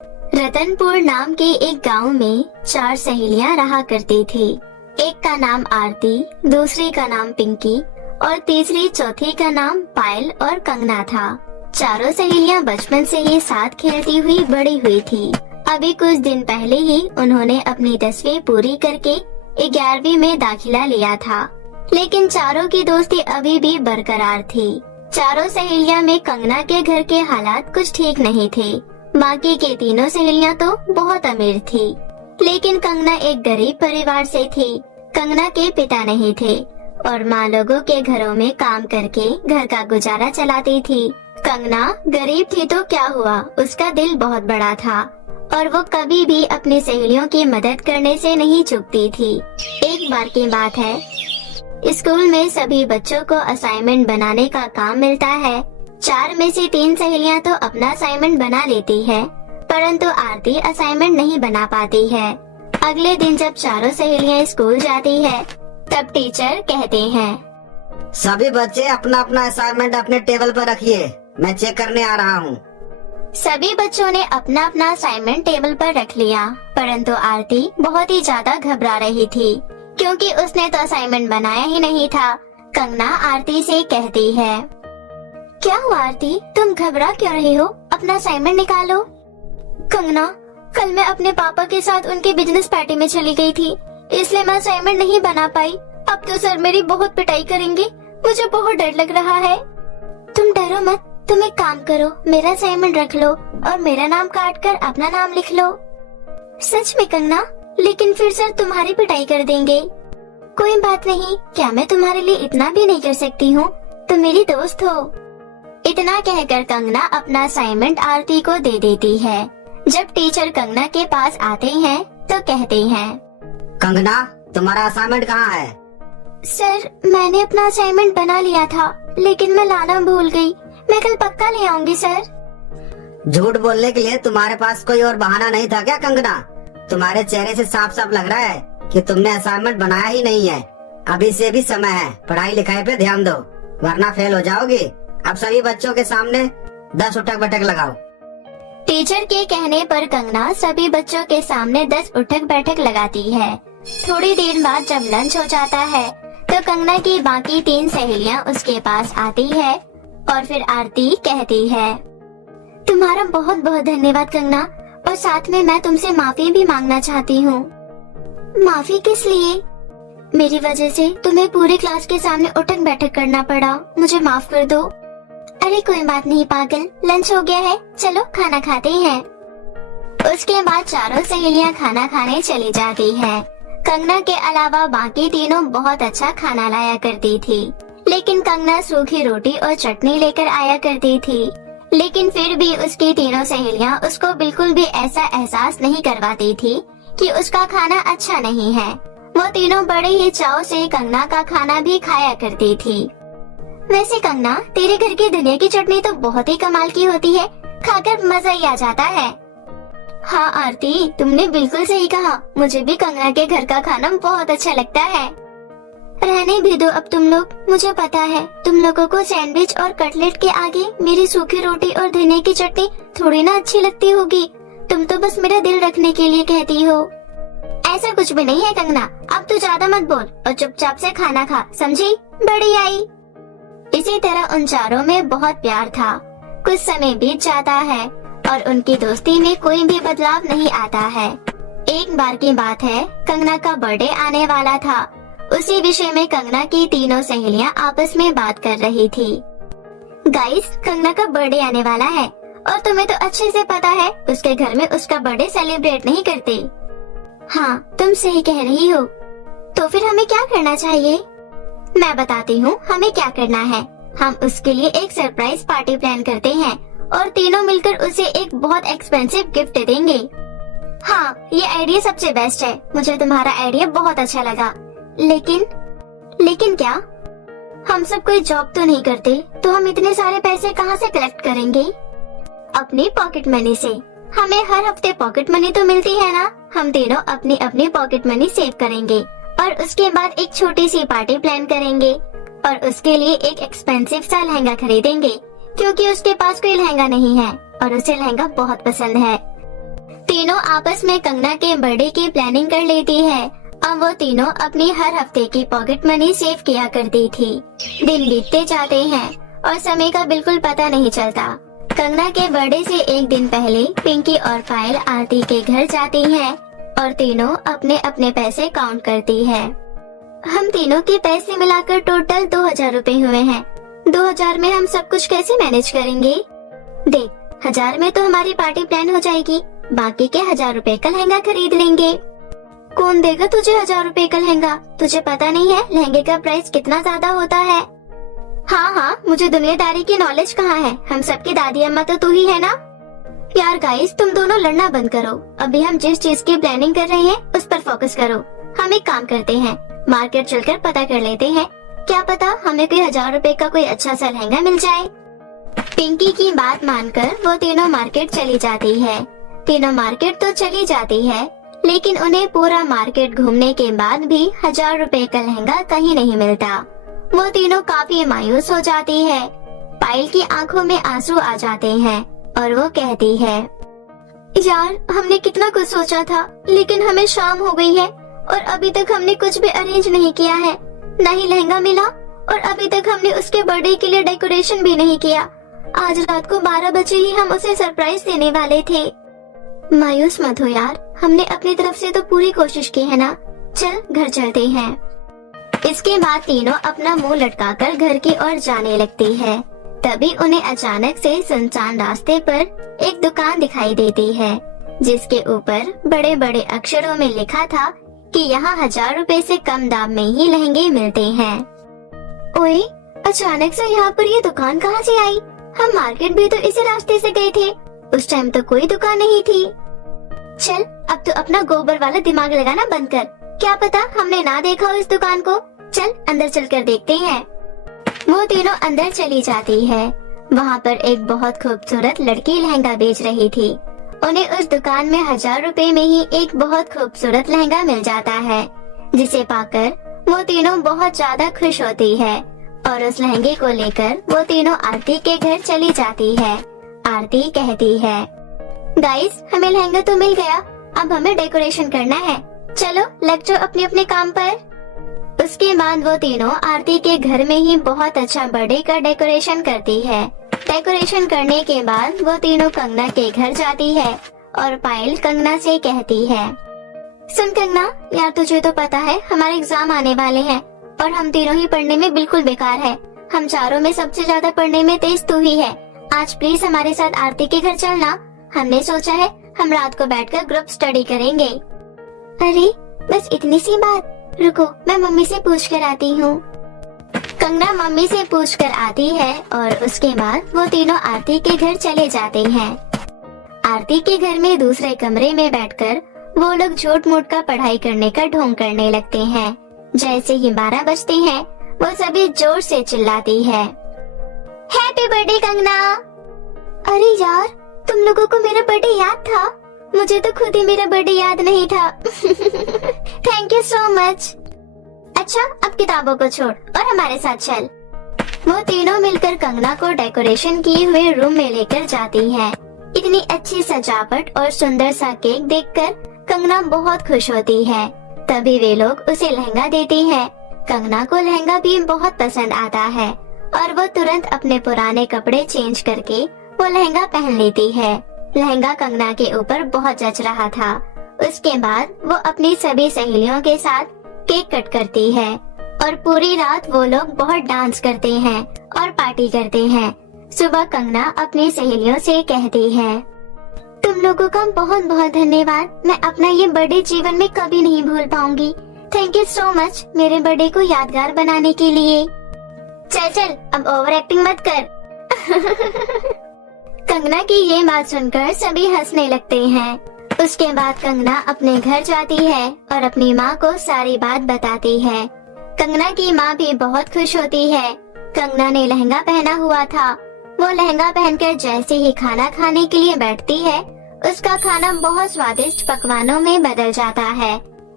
रतनपुर नाम के एक गांव में 4 सहेलियां रहा करती थी। एक का नाम आरती, दूसरी का नाम पिंकी और तीसरी चौथी का नाम पायल और कंगना था। चारों सहेलियां बचपन से ही साथ खेलती हुई बड़ी हुई थी। अभी कुछ दिन पहले ही उन्होंने अपनी 10वीं पूरी करके 11वीं में दाखिला लिया था, लेकिन चारों की दोस्ती अभी भी बरकरार थी। चारों सहेलियां में कंगना के घर के हालात कुछ ठीक नहीं थे। बाकी के तीनों सहेलियां तो बहुत अमीर थी, लेकिन कंगना एक गरीब परिवार से थी। कंगना के पिता नहीं थे और माँ लोगों के घरों में काम करके घर का गुजारा चलाती थी। कंगना गरीब थी तो क्या हुआ, उसका दिल बहुत बड़ा था और वो कभी भी अपनी सहेलियों की मदद करने से नहीं चूकती थी। एक बार की बात है, स्कूल में सभी बच्चों को असाइनमेंट बनाने का काम मिलता है। 4 में से 3 सहेलियां तो अपना असाइनमेंट बना लेती है, परंतु आरती असाइनमेंट नहीं बना पाती है। अगले दिन जब चारों सहेलियां स्कूल जाती है, तब टीचर कहते हैं, सभी बच्चे अपना अपना असाइनमेंट अपने टेबल पर रखिए, मैं चेक करने आ रहा हूँ। सभी बच्चों ने अपना अपना असाइनमेंट टेबल पर रख लिया, परंतु आरती बहुत ही ज्यादा घबरा रही थी, क्योंकि उसने तो असाइनमेंट बनाया ही नहीं था। कंगना आरती से कहती है, क्या हुआ आरती, तुम घबरा क्यों रही हो? अपना असाइनमेंट निकालो। कंगना, कल मैं अपने पापा के साथ उनके बिजनेस पार्टी में चली गई थी, इसलिए मैं असाइनमेंट नहीं बना पाई। अब तो सर मेरी बहुत पिटाई करेंगे, मुझे बहुत डर लग रहा है। तुम डरो मत, तुम एक काम करो, मेरा असाइनमेंट रख लो और मेरा नाम काट कर अपना नाम लिख लो। सच में कंगना, लेकिन फिर सर तुम्हारी पिटाई कर देंगे। कोई बात नहीं, क्या मैं तुम्हारे लिए इतना भी नहीं कर सकती हूँ? तुम मेरी दोस्त हो। इतना कहकर कंगना अपना असाइनमेंट आरती को दे देती है। जब टीचर कंगना के पास आते हैं तो कहते हैं, कंगना, तुम्हारा असाइनमेंट कहाँ है? सर मैंने अपना असाइनमेंट बना लिया था, लेकिन मैं लाना भूल गई। मैं कल पक्का ले आऊंगी सर। झूठ बोलने के लिए तुम्हारे पास कोई और बहाना नहीं था क्या कंगना? तुम्हारे चेहरे से साफ साफ लग रहा है कि तुमने असाइनमेंट बनाया ही नहीं है। अभी से भी समय है, पढ़ाई लिखाई पे ध्यान दो, वरना फेल हो जाओगी। अब सभी बच्चों के सामने 10 उठक बैठक लगाओ। टीचर के कहने पर कंगना सभी बच्चों के सामने 10 उठक बैठक लगाती है। थोड़ी देर बाद जब लंच हो जाता है तो कंगना की बाकी 3 सहेलियां उसके पास आती है और फिर आरती कहती है, तुम्हारा बहुत बहुत धन्यवाद कंगना, और साथ में मैं तुमसे माफी भी मांगना चाहती हूँ। माफी किस लिए? मेरी वजह से तुम्हें पूरी क्लास के सामने उठक बैठक करना पड़ा, मुझे माफ कर दो। अरे कोई बात नहीं पागल, लंच हो गया है, चलो खाना खाते हैं। उसके बाद चारों सहेलियां खाना खाने चली जाती है। कंगना के अलावा बाकी तीनों बहुत अच्छा खाना लाया करती थी, लेकिन कंगना सूखी रोटी और चटनी लेकर आया करती थी। लेकिन फिर भी उसकी तीनों सहेलियां उसको बिल्कुल भी ऐसा एहसास नहीं करवाती थी कि उसका खाना अच्छा नहीं है। वो तीनों बड़े ही चाव से कंगना का खाना भी खाया करती थी। वैसे कंगना, तेरे घर की धनिया की चटनी तो बहुत ही कमाल की होती है, खाकर मजा ही आ जाता है। हाँ आरती, तुमने बिल्कुल सही कहा, मुझे भी कंगना के घर का खाना बहुत अच्छा लगता है। रहने भी दो अब तुम लोग, मुझे पता है तुम लोगों को सैंडविच और कटलेट के आगे मेरी सूखी रोटी और धनिया की चटनी थोड़ी ना अच्छी लगती होगी। तुम तो बस मेरा दिल रखने के लिए कहती हो। ऐसा कुछ भी नहीं है कंगना, अब तू ज्यादा मत बोल और चुपचाप से खाना खा, समझी? बड़ी आई। इसी तरह उन चारों में बहुत प्यार था। कुछ समय बीत जाता है और उनकी दोस्ती में कोई भी बदलाव नहीं आता है। एक बार की बात है, कंगना का बर्थडे आने वाला था। उसी विषय में कंगना की तीनों सहेलियां आपस में बात कर रही थी। गाइस, कंगना का बर्थडे आने वाला है और तुम्हें तो अच्छे से पता है उसके घर में उसका बर्थडे सेलिब्रेट नहीं करते। हाँ, तुम सही कह रही हो। तो फिर हमें क्या करना चाहिए? मैं बताती हूँ हमें क्या करना है। हम उसके लिए एक सरप्राइज पार्टी प्लान करते हैं और तीनों मिलकर उसे एक बहुत एक्सपेंसिव गिफ्ट देंगे। हाँ, ये आइडिया सबसे बेस्ट है। मुझे तुम्हारा आइडिया बहुत अच्छा लगा। लेकिन क्या? हम सब कोई जॉब तो नहीं करते, तो हम इतने सारे पैसे कहाँ से कलेक्ट करेंगे? अपनी पॉकेट मनी से। हमें हर हफ्ते पॉकेट मनी तो मिलती है ना। हम तीनों अपनी अपनी पॉकेट मनी सेव करेंगे और उसके बाद एक छोटी सी पार्टी प्लान करेंगे और उसके लिए एक एक्सपेंसिव सा लहंगा खरीदेंगे, क्योंकि उसके पास कोई लहंगा नहीं है और उसे लहंगा बहुत पसंद है। तीनों आपस में कंगना के बर्थडे की प्लानिंग कर लेती है। अब वो तीनों अपनी हर हफ्ते की पॉकेट मनी सेव किया करती थी। दिन बीतते जाते हैं और समय का बिल्कुल पता नहीं चलता। कंगना के बर्थडे से एक दिन पहले पिंकी और पायल आरती के घर जाती हैं और तीनों अपने अपने पैसे काउंट करती है। हम तीनों के पैसे मिलाकर टोटल 2000 रुपए हुए हैं। 2000 में हम सब कुछ कैसे मैनेज करेंगे? देख, 1000 में तो हमारी पार्टी प्लान हो जाएगी, बाकी के 1000 रुपए का लहंगा खरीद लेंगे। कौन देगा तुझे 1000 रुपए का लहंगा? तुझे पता नहीं है लहंगे का प्राइस कितना ज्यादा होता है? हाँ, मुझे दुनियादारी की नॉलेज कहाँ है? हम सबकी दादी अम्मा तो तू ही है ना। यार गाइस, तुम दोनों लड़ना बंद करो। अभी हम जिस चीज की प्लानिंग कर रहे हैं उस पर फोकस करो। हम एक काम करते हैं, मार्केट चलकर पता कर लेते हैं, क्या पता हमें कोई 1000 रुपए का कोई अच्छा सा लहंगा मिल जाए। पिंकी की बात मानकर वो तीनों मार्केट चली जाती है। तीनों मार्केट तो चली जाती है, लेकिन उन्हें पूरा मार्केट घूमने के बाद भी 1000 रुपए का लहंगा कहीं नहीं मिलता। वो तीनों काफी मायूस हो जाती है। पायल की आंखों में आंसू आ जाते हैं और वो कहती है, यार हमने कितना कुछ सोचा था, लेकिन हमें शाम हो गई है और अभी तक हमने कुछ भी अरेंज नहीं किया है। न ही लहंगा मिला और अभी तक हमने उसके बर्थडे के लिए डेकोरेशन भी नहीं किया। आज रात को 12 बजे ही हम उसे सरप्राइज देने वाले थे। मायूस मत हो यार, हमने अपनी तरफ से तो पूरी कोशिश की है ना। चल घर चलते हैं। इसके बाद तीनों अपना मुंह लटकाकर घर की ओर जाने लगती है। तभी उन्हें अचानक से सुनसान रास्ते पर एक दुकान दिखाई देती है, जिसके ऊपर बड़े बड़े अक्षरों में लिखा था कि यहाँ 1000 रुपए से कम दाम में ही लहंगे मिलते हैं। ओए, अचानक से यहाँ पर ये दुकान कहाँ से आई? हम मार्केट भी तो इसी रास्ते से गए थे, उस टाइम तो कोई दुकान नहीं थी। चल, अब तो अपना गोबर वाला दिमाग लगाना बंद कर। क्या पता हमने ना देखा हो इस दुकान को। चल अंदर चलकर देखते हैं। वो तीनों अंदर चली जाती है। वहाँ पर एक बहुत खूबसूरत लड़की लहंगा बेच रही थी। उन्हें उस दुकान में 1000 रुपए में ही एक बहुत खूबसूरत लहंगा मिल जाता है, जिसे पाकर वो तीनों बहुत ज्यादा खुश होती है और उस लहंगे को लेकर वो तीनों आरती के घर चली जाती है। आरती कहती है, गाइस हमें लहंगा तो मिल गया, अब हमें डेकोरेशन करना है। चलो लग जाओ अपने अपने काम पर। उसके बाद वो तीनों आरती के घर में ही बहुत अच्छा बर्थडे का डेकोरेशन करती है। डेकोरेशन करने के बाद वो तीनों कंगना के घर जाती है और पायल कंगना से कहती है, सुन कंगना, यार तुझे तो पता है हमारे एग्जाम आने वाले हैं और हम तीनों ही पढ़ने में बिल्कुल बेकार है। हम चारों में सबसे ज्यादा पढ़ने में तेज तू ही है। आज प्लीज हमारे साथ आरती के घर चलना। हमने सोचा है हम रात को बैठकर ग्रुप स्टडी करेंगे। अरे बस इतनी सी बात, रुको मैं मम्मी से पूछ कर आती हूँ। कंगना मम्मी से पूछ कर आती है और उसके बाद वो तीनों आरती के घर चले जाते हैं। आरती के घर में दूसरे कमरे में बैठकर वो लोग झूठ मूठ का पढ़ाई करने का ढोंग करने लगते हैं। जैसे ही 12 बजते हैं वो सभी जोर से चिल्लाती है, हैप्पी बर्थडे कंगना। अरे यार, तुम लोगों को मेरा बर्थडे याद था? मुझे तो खुद ही मेरा बर्थडे याद नहीं था। Thank you so much. अच्छा अब किताबों को छोड़ और हमारे साथ चल। वो तीनों मिलकर कंगना को डेकोरेशन किए हुए रूम में लेकर जाती हैं। इतनी अच्छी सजावट और सुंदर सा केक देखकर कंगना बहुत खुश होती है। तभी वे लोग उसे लहंगा देती हैं। कंगना को लहंगा भी बहुत पसंद आता है और वो तुरंत अपने पुराने कपड़े चेंज करके वो लहंगा पहन लेती है। लहंगा कंगना के ऊपर बहुत जच रहा था। उसके बाद वो अपनी सभी सहेलियों के साथ केक कट करती है और पूरी रात वो लोग बहुत डांस करते हैं और पार्टी करते हैं। सुबह कंगना अपनी सहेलियों से कहती है, तुम लोगों का बहुत बहुत धन्यवाद। मैं अपना ये बर्थडे जीवन में कभी नहीं भूल पाऊंगी। थैंक यू सो मच मेरे बर्थडे को यादगार बनाने के लिए। चल चल अब ओवर एक्टिंग मत कर। कंगना की ये बात सुनकर सभी हंसने लगते हैं। उसके बाद कंगना अपने घर जाती है और अपनी माँ को सारी बात बताती है। कंगना की माँ भी बहुत खुश होती है। कंगना ने लहंगा पहना हुआ था। वो लहंगा पहनकर जैसे ही खाना खाने के लिए बैठती है, उसका खाना बहुत स्वादिष्ट पकवानों में बदल जाता है।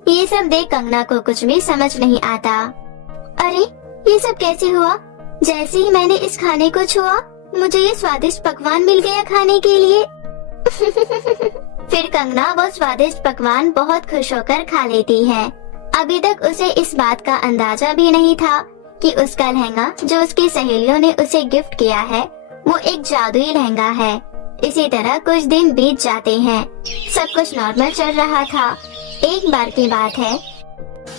ये सब देख कंगना को कुछ भी समझ नहीं आता। अरे ये सब कैसे हुआ? जैसे ही मैंने इस खाने को छुआ, मुझे ये स्वादिष्ट पकवान मिल गया खाने के लिए। फिर कंगना वो स्वादिष्ट पकवान बहुत खुश होकर खा लेती है। अभी तक उसे इस बात का अंदाजा भी नहीं था कि उसका लहंगा जो उसकी सहेलियों ने उसे गिफ्ट किया है वो एक जादुई लहंगा है। इसी तरह कुछ दिन बीत जाते हैं। सब कुछ नॉर्मल चल रहा था। एक बार की बात है,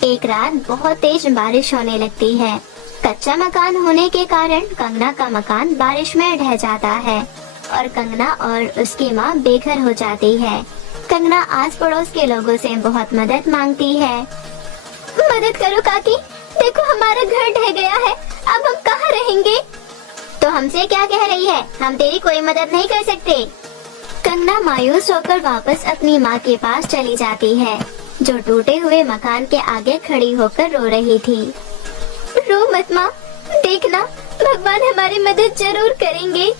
एक रात बहुत तेज बारिश होने लगती है। कच्चा मकान होने के कारण कंगना का मकान बारिश में ढह जाता है और कंगना और उसकी माँ बेघर हो जाती है। कंगना आस पड़ोस के लोगों से बहुत मदद मांगती है। मदद करो काकी, देखो हमारा घर ढह गया है, अब हम कहाँ रहेंगे? तो हमसे क्या कह रही है, हम तेरी कोई मदद नहीं कर सकते। कंगना मायूस होकर वापस अपनी माँ के पास चली जाती है, जो टूटे हुए मकान के आगे खड़ी होकर रो रही थी। रो मत माँ, देखना भगवान हमारी मदद जरूर करेंगे।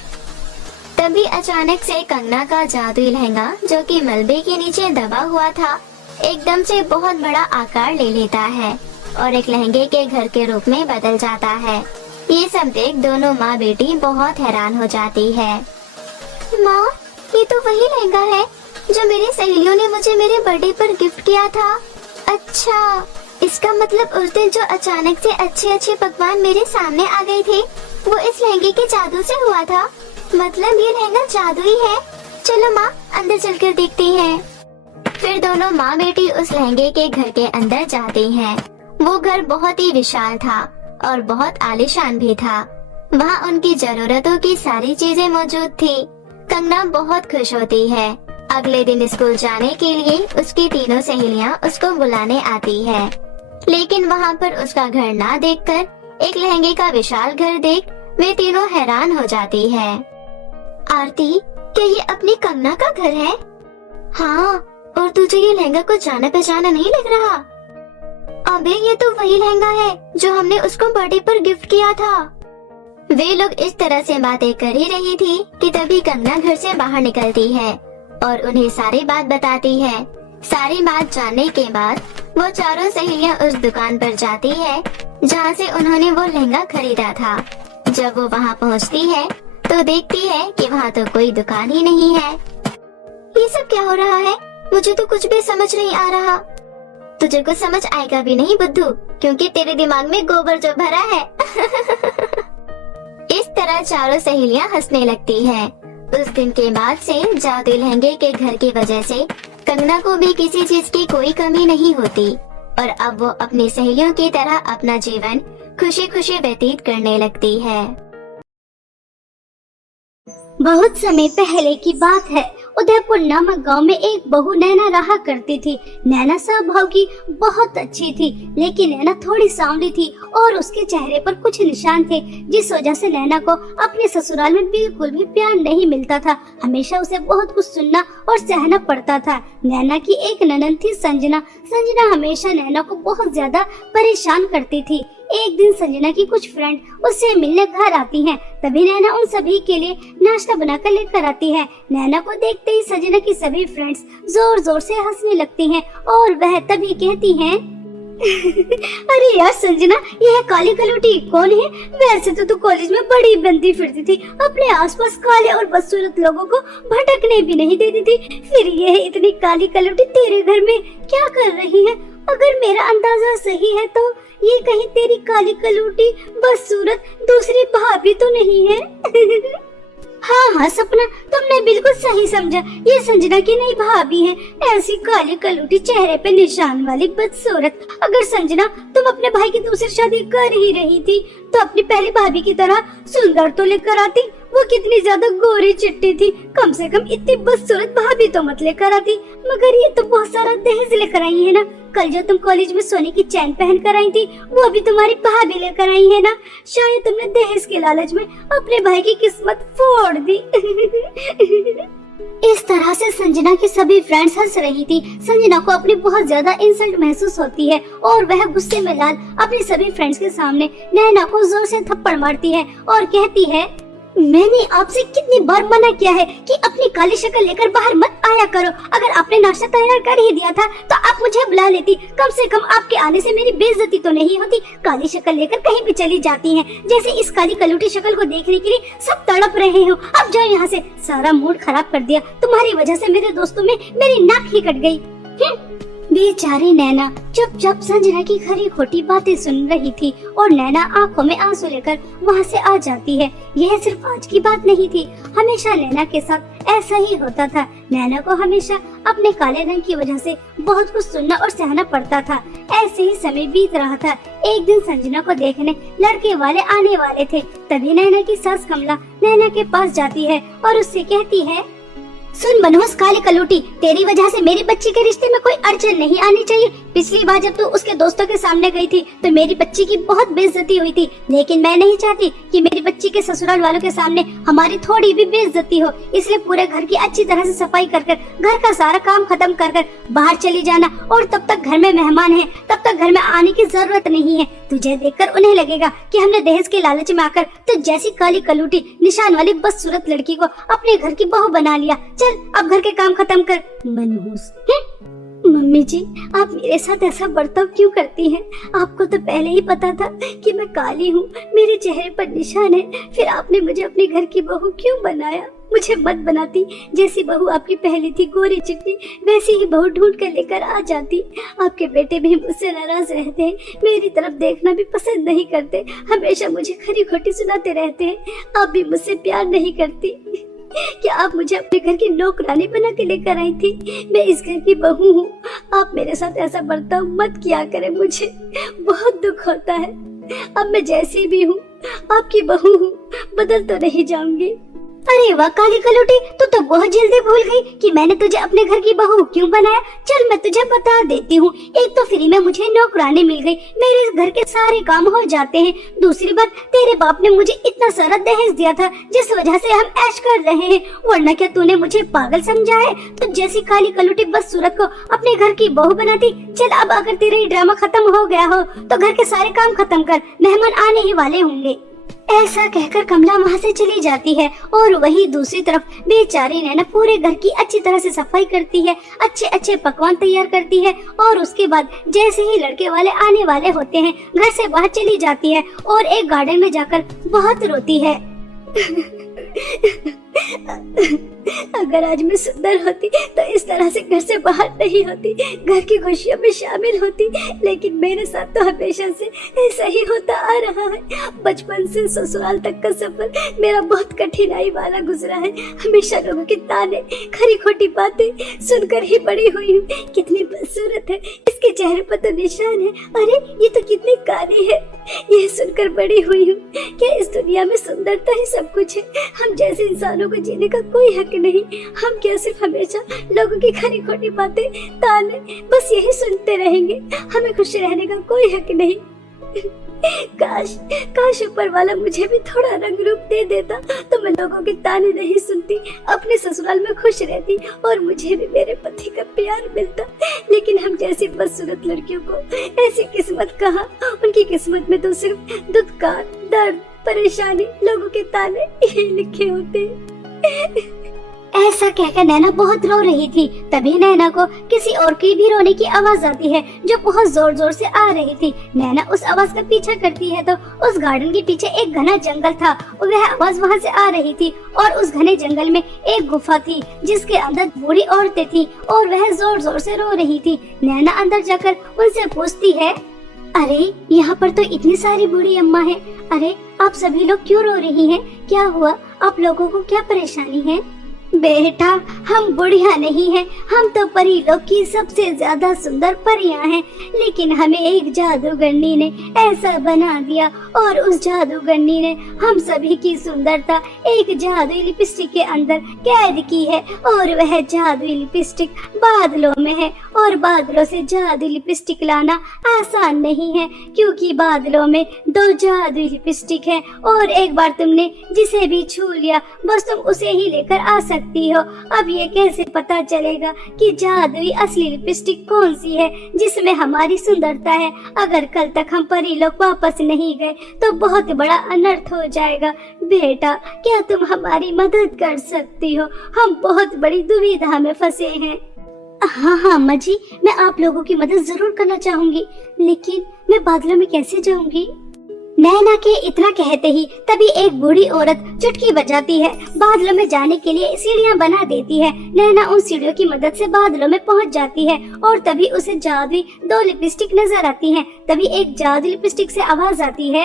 तभी अचानक से कंगना का जादुई लहंगा, जो कि मलबे के नीचे दबा हुआ था, एकदम से बहुत बड़ा आकार ले लेता है और एक लहंगे के घर के रूप में बदल जाता है। ये सब देख दोनों माँ बेटी बहुत हैरान हो जाती है। माँ, ये तो वही लहंगा है जो मेरी सहेलियों ने मुझे मेरे बर्थडे पर गिफ्ट किया था। अच्छा, इसका मतलब उस दिन जो अचानक से अच्छे अच्छे पकवान मेरे सामने आ गए थे वो इस लहंगे के जादू से हुआ था। मतलब ये लहंगा जादुई है। चलो माँ, अंदर चलकर देखते हैं। फिर दोनों माँ बेटी उस लहंगे के घर के अंदर जाती हैं। वो घर बहुत ही विशाल था और बहुत आलीशान भी था। वहाँ उनकी जरूरतों की सारी चीजें मौजूद थी। कंगना बहुत खुश होती है। अगले दिन स्कूल जाने के लिए उसकी तीनों सहेलियाँ उसको बुलाने आती है, लेकिन वहाँ पर उसका घर ना देखकर एक लहंगे का विशाल घर देख वे तीनों हैरान हो जाती है। आरती, क्या ये अपनी कंगना का घर है? हाँ, और तुझे ये लहंगा कुछ जाना पहचाना नहीं लग रहा? अबे ये तो वही लहंगा है जो हमने उसको बर्थडे पर गिफ्ट किया था। वे लोग इस तरह से बातें कर ही रही थी कि तभी कंगना घर से बाहर निकलती है और उन्हें सारी बात बताती है। सारी बात जानने के बाद वो चारों सहेलियां उस दुकान पर जाती है जहाँ से उन्होंने वो लहंगा खरीदा था। जब वो वहाँ पहुँचती है तो देखती है कि वहाँ तो कोई दुकान ही नहीं है। ये सब क्या हो रहा है? मुझे तो कुछ भी समझ नहीं आ रहा। तुझे कुछ समझ आएगा भी नहीं बुद्धू, क्योंकि तेरे दिमाग में गोबर जो भरा है। इस तरह चारों सहेलियां हंसने लगती हैं। उस दिन के बाद से जादुई लहंगे के घर की वजह से कंगना को भी किसी चीज की कोई कमी नहीं होती और अब वो अपनी सहेलियों की तरह अपना जीवन खुशी खुशी व्यतीत करने लगती है। बहुत समय पहले की बात है। उदयपुर नामक गांव में एक बहू नैना रहा करती थी। नैना स्वभाव की बहुत अच्छी थी, लेकिन नैना थोड़ी सांवली थी और उसके चेहरे पर कुछ निशान थे, जिस वजह से नैना को अपने ससुराल में बिल्कुल भी प्यार नहीं मिलता था। हमेशा उसे बहुत कुछ सुनना और सहना पड़ता था। नैना की एक ननद थी संजना। संजना हमेशा नैना को बहुत ज्यादा परेशान करती थी। एक दिन संजना की कुछ फ्रेंड उससे मिलने घर आती हैं। तभी नैना उन सभी के लिए नाश्ता बनाकर लेकर आती है। नैना को देखते ही संजना की सभी फ्रेंड्स जोर जोर से हंसने लगती हैं और वह तभी कहती हैं, अरे यार संजना, यह काली कलौटी कौन है? वैसे तो तू कॉलेज में बड़ी बनती फिरती थी, अपने आसपास काले और बदसूरत लोगों को भटकने भी नहीं देती थी, फिर यह इतनी काली कलौटी तेरे घर में क्या कर रही है? अगर मेरा अंदाजा सही है तो ये कहीं तेरी काली कलौटी बदसूरत दूसरी भाभी तो नहीं है? हाँ सपना, तुमने बिल्कुल सही समझा, ये संजना की नई भाभी है। ऐसी काली कलौटी चेहरे पे निशान वाली बदसूरत। अगर संजना तुम अपने भाई की दूसरी शादी कर ही रही थी तो अपनी पहली भाभी की तरह सुंदर तो लेकर आती। वो कितनी ज्यादा गोरी चिट्टी थी, कम से कम इतनी बदसूरत भाभी तो मत लेकर आती। मगर ये तो बहुत सारा दहेज लेकर आई है ना। कल जो तुम कॉलेज में सोने की चैन पहन कर आई थी वो भी तुम्हारी भाभी लेकर आई है ना। शायद तुमने दहेज के लालच में अपने भाई की किस्मत फोड़ दी। इस तरह से संजना की सभी फ्रेंड्स हंस रही थी। संजना को अपनी बहुत ज्यादा इंसल्ट महसूस होती है और वह गुस्से में लाल अपने सभी फ्रेंड्स के सामने नैना को जोर से थप्पड़ मारती है और कहती है, मैंने आपसे कितनी बार मना किया है कि अपनी काली शक्ल लेकर बाहर मत आया करो। अगर आपने नाश्ता तैयार कर ही दिया था तो आप मुझे बुला लेती। कम से कम आपके आने से मेरी बेइज्जती तो नहीं होती। काली शक्ल लेकर कहीं भी चली जाती हैं, जैसे इस काली कलूटी शक्ल को देखने के लिए सब तड़प रहे हो। अब जाओ यहाँ से, सारा मूड खराब कर दिया। तुम्हारी वजह से मेरे दोस्तों में मेरी नाक ही कट गई। बेचारी नैना चुपचाप संजना की खरी खोटी बातें सुन रही थी और नैना आंखों में आंसू लेकर वहाँ से आ जाती है। यह सिर्फ आज की बात नहीं थी, हमेशा नैना के साथ ऐसा ही होता था। नैना को हमेशा अपने काले रंग की वजह से बहुत कुछ सुनना और सहना पड़ता था। ऐसे ही समय बीत रहा था। एक दिन संजना को देखने लड़के वाले आने वाले थे। तभी नैना की सास कमला नैना के पास जाती है और उससे कहती है, सुन मनहूस काली कलूटी, तेरी वजह से मेरी बच्ची के रिश्ते में कोई अड़चन नहीं आनी चाहिए। पिछली बार जब तू उसके दोस्तों के सामने गई थी तो मेरी बच्ची की बहुत बेइज्जती हुई थी, लेकिन मैं नहीं चाहती कि मेरी बच्ची के ससुराल वालों के सामने हमारी थोड़ी भी बेइज्जती हो। इसलिए पूरे घर की अच्छी तरह से सफाई कर घर का सारा काम खत्म कर बाहर चली जाना, और तब तक घर में मेहमान है, तब तक घर में आने की जरूरत नहीं है। तुझे देखकर उन्हें लगेगा कि हमने दहेज के लालच में आकर तो जैसी काली कलूटी निशान वाली बदसूरत लड़की को अपने घर की बहू बना लिया। चल अब घर के काम खत्म कर। मनहूस, मम्मी जी आप मेरे साथ ऐसा बर्ताव क्यों करती हैं? आपको तो पहले ही पता था कि मैं काली हूँ, मेरे चेहरे पर निशान है, फिर आपने मुझे अपने घर की बहू क्यों बनाया? मुझे मत बनाती। जैसी बहू आपकी पहली थी गोरी चिट्टी, वैसी ही बहू ढूंढ कर लेकर आ जाती। आपके बेटे भी मुझसे नाराज रहते हैं, मेरी तरफ देखना भी पसंद नहीं करते, हमेशा मुझे खरी खोटी सुनाते रहते हैं। आप भी मुझसे प्यार नहीं करती। क्या आप मुझे अपने घर की नौकरानी बना के लेकर आई थी? मैं इस घर की बहू हूँ, आप मेरे साथ ऐसा बर्ताव मत किया करें, मुझे बहुत दुख होता है। अब मैं जैसी भी हूँ आपकी बहू हूँ, बदल तो नहीं जाऊंगी। अरे वाह काली कलूटी, तू तो बहुत जल्दी भूल गई कि मैंने तुझे अपने घर की बहू क्यों बनाया। चल मैं तुझे बता देती हूँ। एक तो फ्री में मुझे नौकरानी मिल गई, मेरे घर के सारे काम हो जाते हैं। दूसरी बात, तेरे बाप ने मुझे इतना सारा दहेज दिया था जिस वजह से हम ऐश कर रहे हैं, वरना क्या तूने मुझे पागल समझा है? तो जैसी काली कलूटी बदसूरत को अपने घर की बहू बनाती। चल अब अगर तेरा ये ड्रामा खत्म हो गया हो तो घर के सारे काम खत्म कर, मेहमान आने ही वाले होंगे। ऐसा कहकर कमला वहाँ से चली जाती है और वही दूसरी तरफ बेचारी नैना पूरे घर की अच्छी तरह से सफाई करती है, अच्छे अच्छे पकवान तैयार करती है और उसके बाद जैसे ही लड़के वाले आने वाले होते हैं घर से बाहर चली जाती है और एक गार्डन में जाकर बहुत रोती है। अगर आज मैं सुंदर होती तो इस तरह से घर से बाहर नहीं होती, घर की खुशियों में शामिल होती, लेकिन मेरे साथ तो हमेशा से ऐसा ही होता आ रहा है। बचपन से ससुराल तक का सफर मेरा बहुत कठिनाई वाला गुजरा है। हमेशा लोगों के ताने, खरी खोटी बातें सुनकर ही बड़ी हुई हूँ। कितनी बदसूरत है, इसके चेहरे पर तो निशान है, अरे ये तो कितनी काली है, यह सुनकर बड़ी हुई हूँ। क्या इस दुनिया में सुंदरता ही सब कुछ है? हम जैसे इंसानों को जीने का कोई हक नहीं। हम क्या सिर्फ हमेशा लोगों की खरी खोटी बातें, ताने बस यही सुनते रहेंगे? हमें खुश रहने का कोई हक नहीं। काश ऊपर वाला मुझे भी थोड़ा रंग रूप दे देता तो मैं लोगों के ताने नहीं सुनती, अपने ससुराल में खुश रहती और मुझे भी मेरे पति का प्यार मिलता। लेकिन हम जैसी बदसूरत लड़कियों को ऐसी किस्मत कहाँ? उनकी किस्मत में तो सिर्फ दुख का दर्द, परेशानी, लोगों के ताने यही लिखे होते। ऐसा कहकर नैना बहुत रो रही थी। तभी नैना को किसी और की भी रोने की आवाज आती है जो बहुत जोर जोर से आ रही थी। नैना उस आवाज का पीछा करती है तो उस गार्डन के पीछे एक घना जंगल था और वह आवाज वहां से आ रही थी और उस घने जंगल में एक गुफा थी जिसके अंदर बूढ़ी औरतें थी और वह जोर जोर से रो रही थी। नैना अंदर जाकर उनसे पूछती है, अरे यहाँ पर तो इतनी सारी बूढ़ी अम्मा है, अरे आप सभी लोग क्यों रो रही हैं? क्या हुआ? आप लोगों को क्या परेशानी है? बेटा हम बुढ़िया नहीं हैं, हम तो परी लोग की सबसे ज्यादा सुंदर परियां हैं, लेकिन हमें एक जादूगरनी ने ऐसा बना दिया और उस जादूगरनी ने हम सभी की सुंदरता एक जादुई लिपस्टिक के अंदर कैद की है और वह जादुई लिपस्टिक बादलों में है और बादलों से जादुई लिपस्टिक लाना आसान नहीं है क्योंकि बादलों में 2 जादुई लिपस्टिक है और एक बार तुमने जिसे भी छू लिया बस तुम उसे ही लेकर आ सकते सकती हो। अब ये कैसे पता चलेगा कि जादुई असली लिपस्टिक कौन सी है जिसमें हमारी सुंदरता है? अगर कल तक हम परी लोग वापस नहीं गए तो बहुत बड़ा अनर्थ हो जाएगा। बेटा, क्या तुम हमारी मदद कर सकती हो? हम बहुत बड़ी दुविधा में फंसे हैं। हाँ हाँ अम्मा जी, मैं आप लोगों की मदद जरूर करना चाहूंगी, लेकिन मैं बादलों में कैसे जाऊंगी? नैना के इतना कहते ही तभी एक बूढ़ी औरत चुटकी बजाती है। बादलों में जाने के लिए सीढ़ियां बना देती है। नैना उन सीढ़ियों की मदद से बादलों में पहुंच जाती है और तभी उसे जादुई 2 लिपस्टिक नजर आती हैं। तभी एक जादुई लिपस्टिक से आवाज आती है,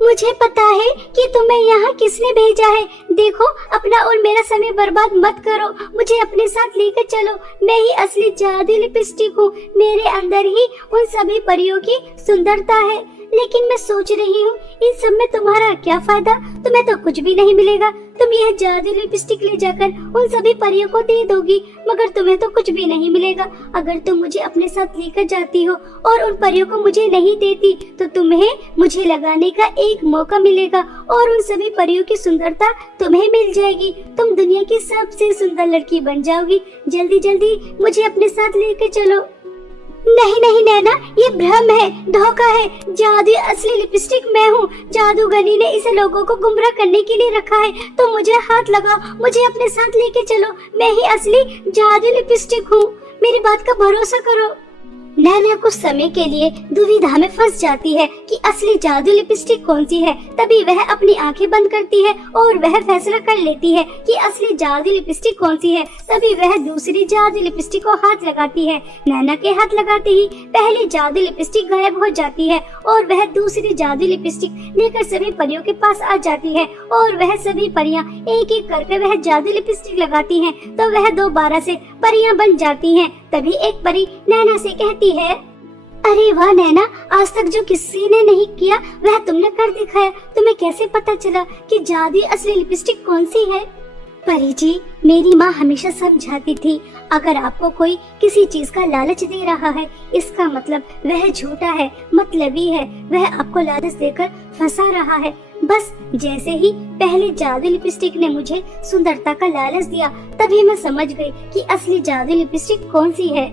मुझे पता है कि तुम्हें यहाँ किसने भेजा है। देखो, अपना और मेरा समय बर्बाद मत करो, मुझे अपने साथ लेकर चलो। मैं ही असली जादुई लिपस्टिक हूँ। मेरे अंदर ही उन सभी परियों की सुंदरता है। लेकिन मैं सोच रही हूँ, इन सब में तुम्हारा क्या फायदा? तुम्हें तो कुछ भी नहीं मिलेगा। तुम यह जादुई लिपस्टिक ले जाकर उन सभी परियों को दे दोगी, मगर तुम्हें तो कुछ भी नहीं मिलेगा। अगर तुम मुझे अपने साथ लेकर जाती हो और उन परियों को मुझे नहीं देती, तो तुम्हें मुझे लगाने का एक मौका मिलेगा और उन सभी परियों की सुंदरता तुम्हें मिल जाएगी। तुम दुनिया की सबसे सुंदर लड़की बन जाओगी। जल्दी जल्दी मुझे अपने साथ लेकर चलो। नहीं नहीं नैना, ये भ्रम है, धोखा है। जादुई असली लिपस्टिक मैं हूँ। जादूगरी ने इसे लोगों को गुमराह करने के लिए रखा है। तो मुझे हाथ लगाओ, मुझे अपने साथ लेके चलो। मैं ही असली जादुई लिपस्टिक हूँ, मेरी बात का भरोसा करो। नैना कुछ समय के लिए दुविधा में फंस जाती है कि असली जादुई लिपस्टिक कौन सी है। तभी वह अपनी आंखें बंद करती है और वह फैसला कर लेती है कि असली जादुई लिपस्टिक कौन सी है। तभी वह दूसरी जादुई लिपस्टिक को हाथ लगाती है। नैना के हाथ लगाते ही पहली जादुई लिपस्टिक गायब हो जाती है और वह दूसरी जादुई लिपस्टिक लेकर सभी परियों के पास आ जाती है और वह सभी परियां एक एक करके वह जादुई लिपस्टिक लगाती हैं, तो वह दोबारा से परियां बन जाती हैं। तभी एक परी नैना से कहती है, अरे वाह नैना, आज तक जो किसी ने नहीं किया वह तुमने कर दिखाया। तुम्हें कैसे पता चला कि जादुई असली लिपस्टिक कौन सी है? परी जी, मेरी माँ हमेशा समझाती थी, अगर आपको कोई किसी चीज का लालच दे रहा है, इसका मतलब वह झूठा है, मतलबी है, वह आपको लालच देकर फंसा रहा है। बस जैसे ही पहले जादुई लिपस्टिक ने मुझे सुंदरता का लालच दिया, तभी मैं समझ गई कि असली जादुई लिपस्टिक कौन सी है।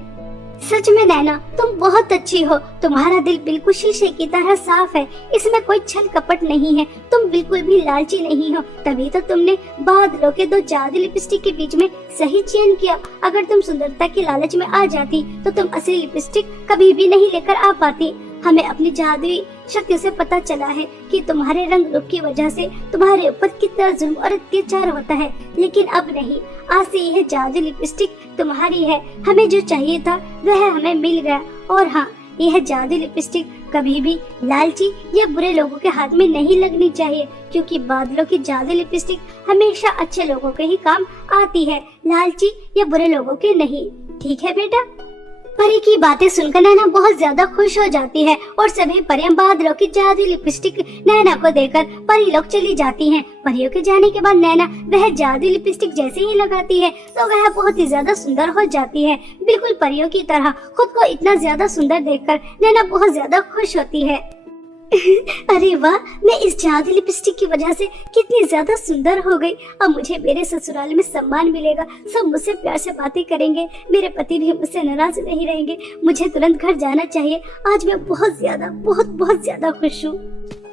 सच में नैना, तुम बहुत अच्छी हो। तुम्हारा दिल बिल्कुल शीशे की तरह साफ है, इसमें कोई छल कपट नहीं है। तुम बिल्कुल भी लालची नहीं हो, तभी तो तुमने बादलों के 2 जादुई लिपस्टिक के बीच में सही चयन किया। अगर तुम सुंदरता के लालच में आ जाती तो तुम असली लिपस्टिक कभी भी नहीं लेकर आ पाती। हमें अपनी जादुई शक्ति से पता चला है कि तुम्हारे रंग रूप की वजह से तुम्हारे ऊपर कितना जुल्म और अत्याचार होता है, लेकिन अब नहीं। आज से यह जादुई लिपस्टिक तुम्हारी है। हमें जो चाहिए था वह हमें मिल गया। और हाँ, यह जादुई लिपस्टिक कभी भी लालची या बुरे लोगों के हाथ में नहीं लगनी चाहिए, क्योंकि बादलों की जादुई लिपस्टिक हमेशा अच्छे लोगों के ही काम आती है, लालची या बुरे लोगों के नहीं। ठीक है बेटा? परी की बातें सुनकर नैना बहुत ज्यादा खुश हो जाती है और सभी परियां बादलों की जादुई लिपस्टिक नैना को देकर परी लोग चली जाती हैं। परियों के जाने के बाद नैना वह जादुई लिपस्टिक जैसे ही लगाती है तो वह बहुत ही ज्यादा सुंदर हो जाती है, बिल्कुल परियों की तरह। खुद को इतना ज्यादा सुंदर देखकर नैना बहुत ज्यादा खुश होती है। अरे वाह, मैं इस जादुई लिपस्टिक की वजह से कितनी ज्यादा सुंदर हो गई। अब मुझे मेरे ससुराल में सम्मान मिलेगा, सब मुझसे प्यार से बातें करेंगे, मेरे पति भी मुझसे नाराज नहीं रहेंगे। मुझे तुरंत घर जाना चाहिए। आज मैं बहुत ज्यादा खुश हूँ।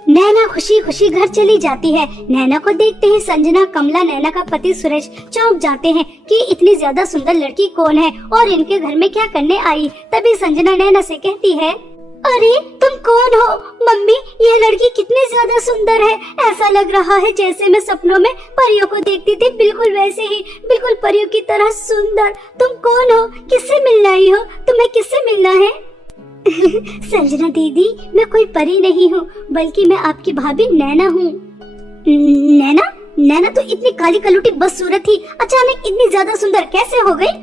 नैना खुशी खुशी घर चली जाती है। नैना को देखते ही संजना, कमला, नैना का पति सुरेश चौंक जाते हैं कि इतनी ज्यादा सुंदर लड़की कौन है और इनके घर में क्या करने आई। तभी संजना नैना से कहती है, अरे तुम कौन हो? मम्मी, यह लड़की कितनी ज्यादा सुंदर है। ऐसा लग रहा है जैसे मैं सपनों में परियों को देखती थी, बिल्कुल वैसे ही, बिल्कुल परियों की तरह सुंदर। तुम कौन हो? किससे मिलने आई हो? तुम्हें किससे मिलना है? संजना दीदी, मैं कोई परी नहीं हूँ, बल्कि मैं आपकी भाभी नैना हूँ। नैना तो इतनी काली कलूटी बदसूरत थी, अचानक इतनी ज्यादा सुंदर कैसे हो गई?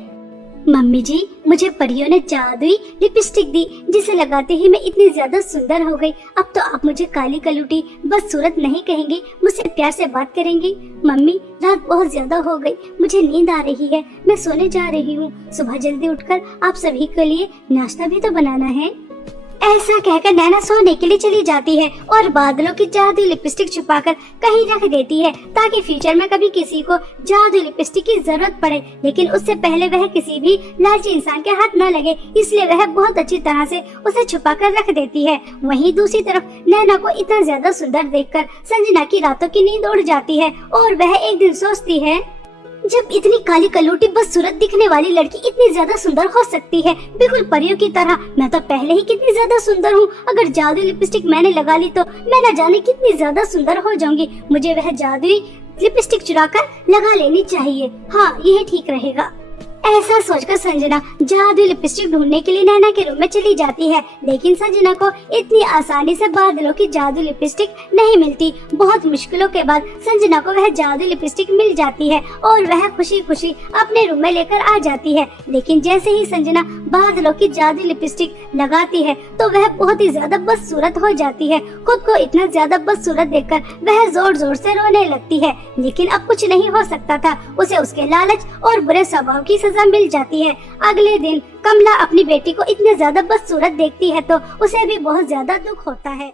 मम्मी जी, मुझे परियों ने जादुई लिपस्टिक दी, जिसे लगाते ही मैं इतनी ज्यादा सुंदर हो गई। अब तो आप मुझे काली कलूटी बदसूरत नहीं कहेंगी, मुझसे प्यार से बात करेंगी। मम्मी, रात बहुत ज्यादा हो गई, मुझे नींद आ रही है, मैं सोने जा रही हूँ। सुबह जल्दी उठकर आप सभी के लिए नाश्ता भी तो बनाना है। ऐसा कहकर नैना सोने के लिए चली जाती है और बादलों की जादू लिपस्टिक छुपाकर कहीं रख देती है ताकि फ्यूचर में कभी किसी को जादू लिपस्टिक की जरूरत पड़े, लेकिन उससे पहले वह किसी भी लालची इंसान के हाथ न लगे, इसलिए वह बहुत अच्छी तरह से उसे छुपाकर रख देती है। वहीं दूसरी तरफ नैना को इतना ज्यादा सुंदर देखकर संजना की रातों की नींद उड़ जाती है और वह एक दिन सोचती है, जब इतनी काली कलूटी बदसूरत दिखने वाली लड़की इतनी ज्यादा सुंदर हो सकती है, बिल्कुल परियों की तरह, मैं तो पहले ही कितनी ज्यादा सुंदर हूँ। अगर जादुई लिपस्टिक मैंने लगा ली तो मैं न जाने कितनी ज्यादा सुंदर हो जाऊंगी। मुझे वह जादुई लिपस्टिक चुराकर लगा लेनी चाहिए। हाँ, यह ठीक रहेगा। ऐसा सोचकर संजना जादुई लिपस्टिक ढूंढने के लिए नैना के रूम में चली जाती है, लेकिन संजना को इतनी आसानी से बादलों की जादू लिपस्टिक नहीं मिलती। बहुत मुश्किलों के बाद संजना को वह जादू लिपस्टिक मिल जाती है और वह खुशी खुशी अपने रूम में लेकर आ जाती है। लेकिन जैसे ही संजना बादलों की जादू लिपस्टिक लगाती है तो वह बहुत ही ज्यादा बदसूरत हो जाती है। खुद को इतना ज्यादा बदसूरत देखकर वह जोर जोर से रोने लगती है, लेकिन अब कुछ नहीं हो सकता था। उसे उसके लालच और बुरे स्वभाव की सजा मिल जाती है। अगले दिन कमला अपनी बेटी को इतने ज्यादा बदसूरत देखती है तो उसे भी बहुत ज्यादा दुख होता है।